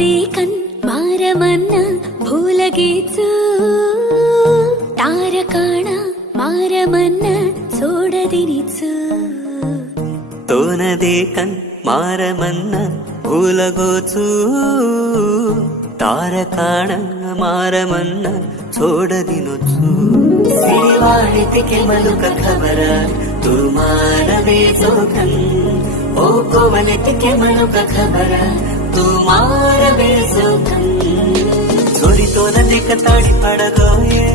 देखन मारमन्ना भूलगेचु तारकाण मारमन्ना सोडदिनिचु तोनदेकन मारमन्ना भूलगोचु तारकाण मारमन्ना छोडदिनोचु सिरिवाळिति केमलुक खबर तू मारवे जोखन ओ कोवलिति केमलुक खबर तू मारवे जोखन छोरी तोनदेक ताडी पडगोये